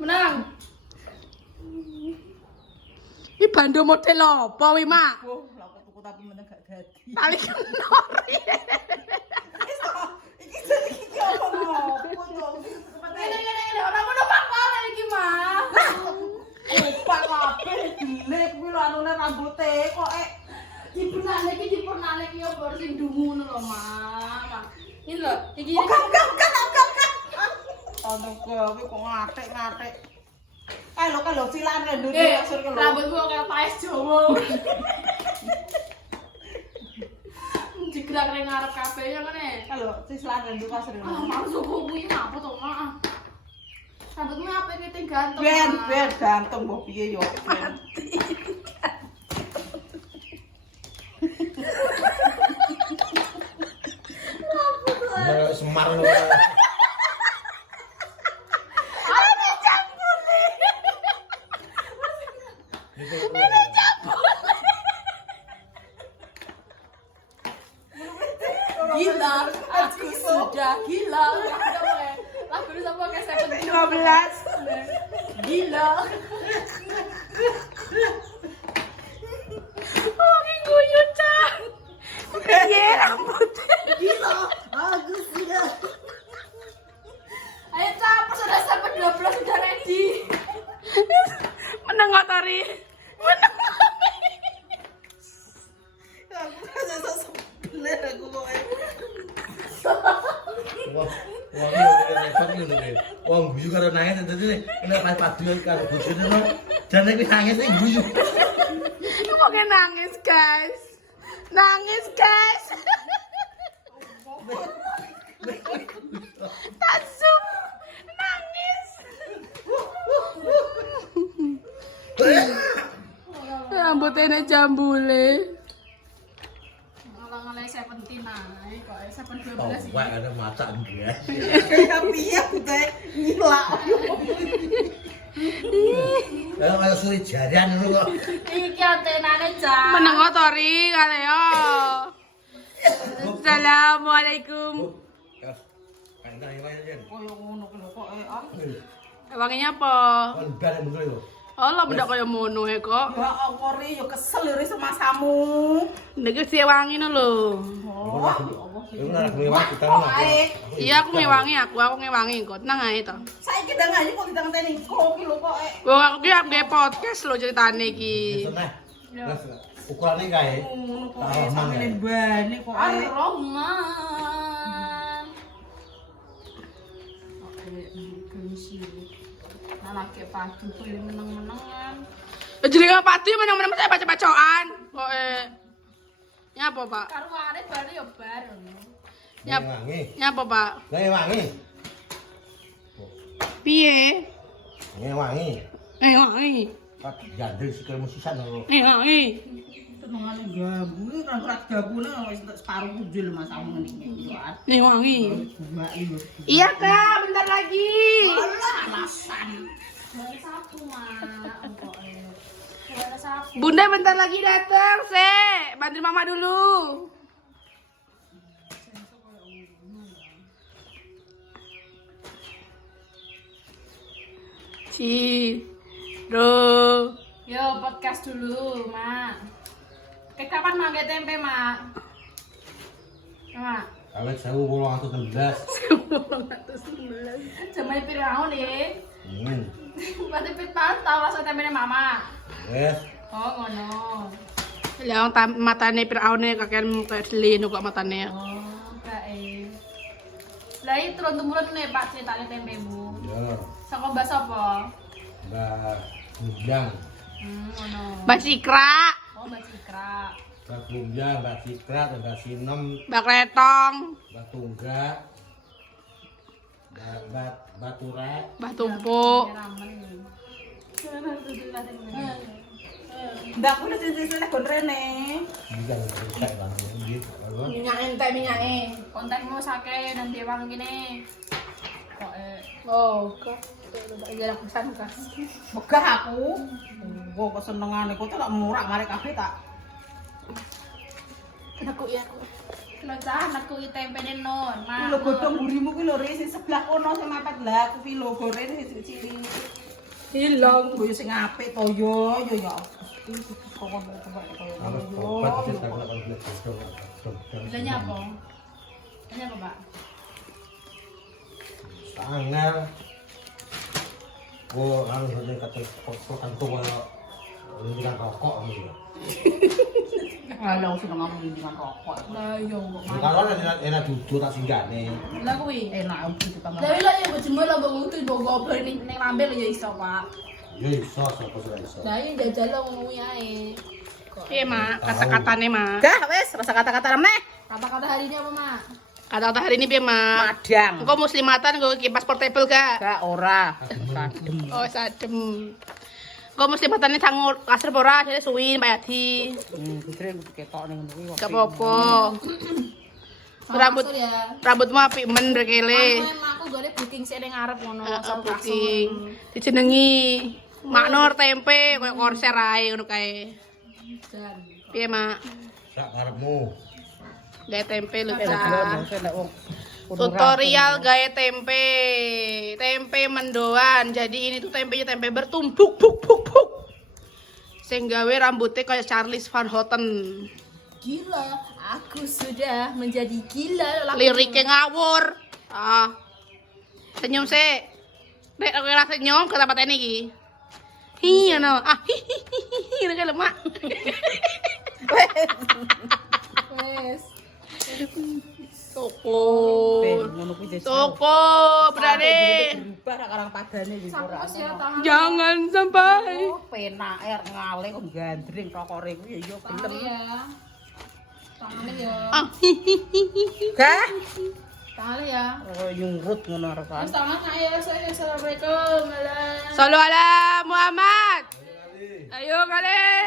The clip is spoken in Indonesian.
Menang. Iki bando model apa wi, Mak? Oh, lah kok tuku tapi meneng gak dadi. Tali kenori. Iki apa ngopo to? Ini ora ngono Pak kok iki, Mak. Lupa kabeh dile kuwi lho anune rambuté kok Dipernane iki yo baru sing dungu ngono lho, Mak. Ini lho, iki. Enggak. Aduh, kowe kok ngatik. Lho silan ndune maksud lho. Rambutku kayak paes Jawa. Digerak ning ngarep kabeh ya ngene. Lho silan ndune pas rene. Ah, maksud kuwi apa to, Mak? Rambutmu apa iki gantung? Ben gantung mbok piye yo. Semar lho. Gila, aku sudah gila. Lagu ini sama kayak Seventeen. 15. Gila. Oh, ini guyu, Cak. Piye rambutnya? Gila, bagus ya. Ayo Cap, sudah sampai 12 sudah ready. Meneng kok Tori. Meneng. Aku rasa sebelah aku kok. Wong guyu karo nangis dadi nek pas padu karo bojone lho. Jane kuwi nangis sing guyu. Kok nangis, guys? Nangis, guys. Tasum. Nangis. Rambutnya jambule. Ngalang-ngalang Seventeen ae kok 12. Wah, ada mata dia. Kayak piye teh ngilak. Kalau kayak suri jarian ngono kok. Iki antenane Cap. Meneng kok Tori kaleo. Assalamualaikum. Kan tak wae Koyo ngono ku lho kok Wanginya apa? Kon bare mundur lho. Allah benda kaya mono e kok. Ya Allah ri yo kesel ri semasamu. Ndek sih wangi no lho. Oh, Iku nek mewah kita ngono. Iya aku ngewangi kok. Tenang ae to. Saiki ndang aja kok ditenteni kok ki lho kok Wong aku ki arep gawe podcast lho ceritane iki. Seneh. Wes ukurane kae. ngono kok Tak aman sampe ya. bane kok Ar-Rahman. Oke, gengsi. Nalake padu kuwi meneng-menengan. Jenenge padu meneng-meneng saya baca-bacaan. Kok nyapa, Pak? Karuane bare yo bar. Wangi. Nyapa, Pak? Lah wangi. Piye? Wangi. Wangi. Pak jandel sikilmu sisan lho. Wangi. tenengane gambune kan ora gambune wis entuk separuh kujul masamu ngene iki. Wangi. Mbak iki. Iya, Kak, bentar lagi. Alah alasan. Dari sapu, Mak. Pokoke. Ada sapu. Bunda bentar lagi datang, Sek. Bantuin Mama dulu. Yo, podcast dulu, Mak. Kapan mangke tempe, Mak? Mak. Awet 1811. Jamane piraun ya? Hmm. Berarti pitan tau rasa tempene Mama. Wes. Oh, ngono. Lah matane Firaune kakean kayak selino kok matane. Oh, kae. Lah iki turun-temurun nih Pak ceritane tempemu. Yo. Saka mbak sapa? Mbak Bujang. Ngono. Mbak Cikra, Oh, Mbak Cikra. Mbak Bujang, Mbak Citra, Mbak Sinem, Mbak Kretong, Mbak Tunggak, Mbak Turak. Mbak Tumpuk. Ndak kuwi sing kon rene. Bujang rusak banget gitu. Minyak entek minyake. Kontakmu sake dan dewang gini. Kok Oh, kok jarak pesan kah? Megah aku. Engko kesenengane kok tak murah marek kabeh tak. Aku ya aku. Lo cah anakku iki tempene non. Lho godhong burimu kuwi lho sing sebelah kono sing mepet lah aku ki lho goreng sing cilik. Hilang. Yo sing apik to yo ya. Kok kono koyo Harus ngono tobat yo. kita kalau konflik bodong. Bedanya apa? Bedanya apa, Pak? Sangat. Oh, harus ada kata kantung kalau ini kan rokok gitu. Kalau sudah ngomong dengan rokok. Lah yo kok. Kalau enak duduk tak singgane. Lah kuwi. Enak aku tambah. Lah iya ya bojemur lah mbok utuh mbok goblok ning lambe lho ya iso, Pak. Ya iso sapa sing iso. Lah iya jajal lo ngono kuwi ae. Piye, Mak? Kata-katane, Mak. Dah wis rasa kata-kata meneh. Kata-kata hari ini apa, Mak? Kata-kata hari ini piye, Mak? Madang. Engko muslimatan nggo kipas portable gak? Gak ora. Kadem. Oh, sadem. Engko muslimatane sangur kasar apa ora? Jane suwin Pak Yadi. Putri ketok ning ngono kuwi. Gak apa-apa. Rambut Rambut ya. rambutmu apik men brekele. Aku gole booking sih ning ngarep ngono. Heeh, booking. Dijenengi Mak Nur tempe koyo konser ae ngono kae. Piye, Mak? Sak karepmu. Gawe tempe lho, Enak Cak. nek wong Tutorial gawe tempe. Tempe mendoan. Jadi ini tuh tempenya tempe bertumpuk buk buk buk. Sing gawe rambutnya kayak Charles Van Houten. Gila, aku sudah menjadi gila. Liriknya ngawur. Ah. Senyum sih. Nek aku ora senyum ke tempat ini iki. Iya no. Ah hihihi ini kan lemak. Wes. Toko. ngono kuwi desa. Toko berani. Berubah rak karang padane iki ora. Sampai ya tangan. Jangan sampai. Oh, penak er ngale kok gandring rokore kuwi ya Tangannya gelem. ya. Tangannya ya. Ah hihihi. Gah. Tangannya ya. Oh nyurut ngono rekan. Mas tangan nak ya, assalamualaikum. Sallu ala Muhammad. Ayo kalian.